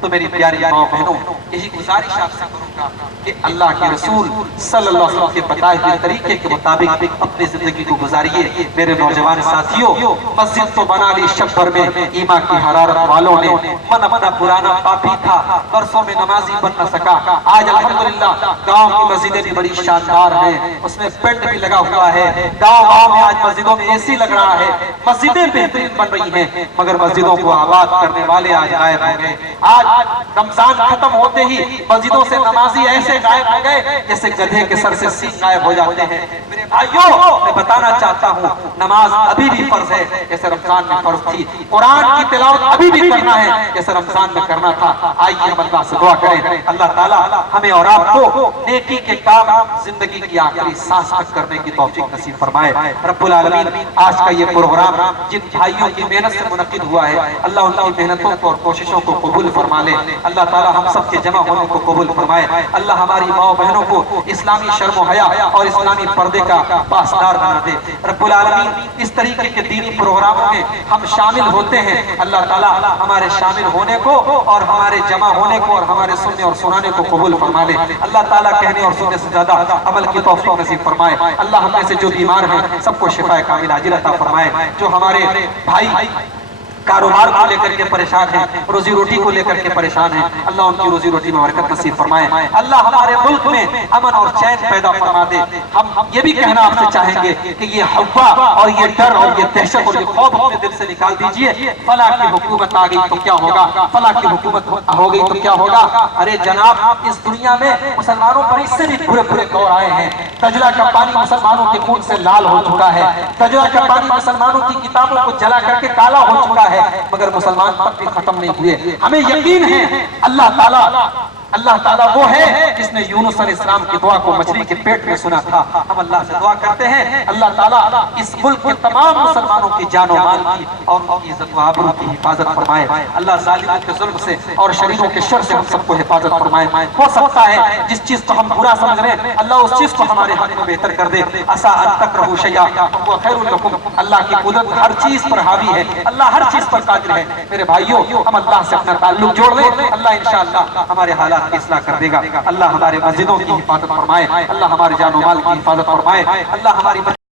تو میری پیاری ماں بہنوں، یہی گزارش آپ سے کروں گا کہ اللہ کے رسول صلی اللہ علیہ وسلم کے بتائے ہوئے طریقے کے مطابق اپنی زندگی کو گزاریے۔ میرے نوجوان ساتھیوں، مسجد تو بنا لی شب بھر میں، ایمان کی حرارت والوں نے، من اپنا پرانا پاپی تھا، برسوں میں نمازی بن نہ سکا، آج الحمدللہ گاؤں کی مسجدیں بھی بڑی شاندار ہیں، اس میں پینٹ بھی لگا ہوا ہے، گاؤں میں آج مسجدوں میں اے سی لگ رہا ہے، مسجدیں بہترین بن رہی ہیں، مگر مسجدوں کو آباد کرنے والے آج غائب ہو گئے۔ آج رمضان ختم ہوتے ہی مسجدوں سے نمازی ایسے غائب ہو گئے جیسے گدھے کے سر سے سینگ غائب ہو جاتے ہیں۔ میرے بھائیوں، میں بتانا چاہتا ہوں نماز ابھی بھی فرض ہے جیسے رمضان میں فرض تھی، قرآن کی تلاوت ابھی بھی کرنا ہے جیسے رمضان میں کرنا تھا۔ آئیے ہم اللہ سے دعا کریں، اللہ تعالیٰ ہمیں اور آپ کو نیکی کے کام زندگی کی آخری سانس تک کرنے کی توفیق نصیب فرمائے۔ رب العالمین آج کا یہ پروگرام جن بھائیوں کی محنت سے منعقد ہوا ہے، اللہ ان کی محنتوں کو اور کوششوں کو قبول فرما لے۔ اللہ تعالیٰ ہم سب کے جمع ہونے کو قبول فرمائے۔ اللہ ہماری ماں بہنوں کو اسلامی شرم و حیا اور اسلامی پردے کا پاسدار بنا دے۔ رب العالمین اس طریقے کے دینی پروگراموں میں ہم شامل ہوتے ہیں، اللہ تعالیٰ ہمارے شامل ہونے کو اور ہمارے جمع ہونے کو اور ہمارے سننے اور سنانے کو قبول فرما لے۔ اللہ تعالیٰ کہنے اور سننے سے زیادہ عمل کی توفیق نصیب فرمائے۔ اللہ ہم میں سے جو بیمار ہیں سب کو شفا کامل عاجل عطا فرمائے۔ جو ہمارے بھائی کاروبار کو لے کر کے پریشان ہیں، روزی روٹی کو لے کر کے پریشان ہیں، اللہ ان کی روزی روٹی میں برکت نصیب فرمائے۔ اللہ ہمارے ملک میں امن اور چین پیدا فرما دے۔ ہم یہ بھی کہنا آپ سے چاہیں گے کہ یہ ہوا اور یہ ڈر اور یہ دہشت اور یہ خوف اپنے دل سے نکال دیجئے۔ فلاں کی حکومت آ گئی تو کیا ہوگا، فلاں کی حکومت ہو گئی تو کیا ہوگا۔ ارے جناب، اس دنیا میں مسلمانوں پر اس سے بھی برے برے دور آئے ہیں۔ دجلہ کا پانی مسلمانوں کے خون سے لال ہو چکا ہے، دجلہ کا پانی مسلمانوں کی کتابوں کو جلا کر کے کالا ہو چکا ہے، مگر مسلمان تب بھی ختم نہیں ہوئے۔ ہمیں یقین ہے اللہ تعالیٰ وہ ہے جس نے یونس علیہ السلام کی دعا کو مچھلی کے پیٹ میں سنا تھا۔ ہم اللہ سے دعا کرتے ہیں اللہ تعالیٰ اس ملک کے تمام مسلمانوں کی جان و مال کی اور ان کی عزت و آبرو کی حفاظت فرمائے۔ اللہ ظالموں کے ظلم سے اور شریروں کے شر سے ہم سب کو حفاظت فرمائے۔ ہو سکتا ہے جس چیز کو ہم برا سمجھ رہے ہیں اللہ اس چیز کو ہمارے حق میں بہتر کر دے۔ عسیٰ ان تکرہوا شیئا وہو خیر لکم، اللہ کی قدرت ہر چیز پر حاوی ہے، اللہ ہر چیز پر قادر ہے۔ میرے بھائیوں، ہم اللہ سے اپنا تعلق جوڑ لیں، اللہ انشاءاللہ ہمارے حالات کی اصلاح کر دے گا۔ اللہ ہمارے مسجدوں کی حفاظت فرمائے، اللہ ہمارے جان و مال کی حفاظت فرمائے، اللہ ہماری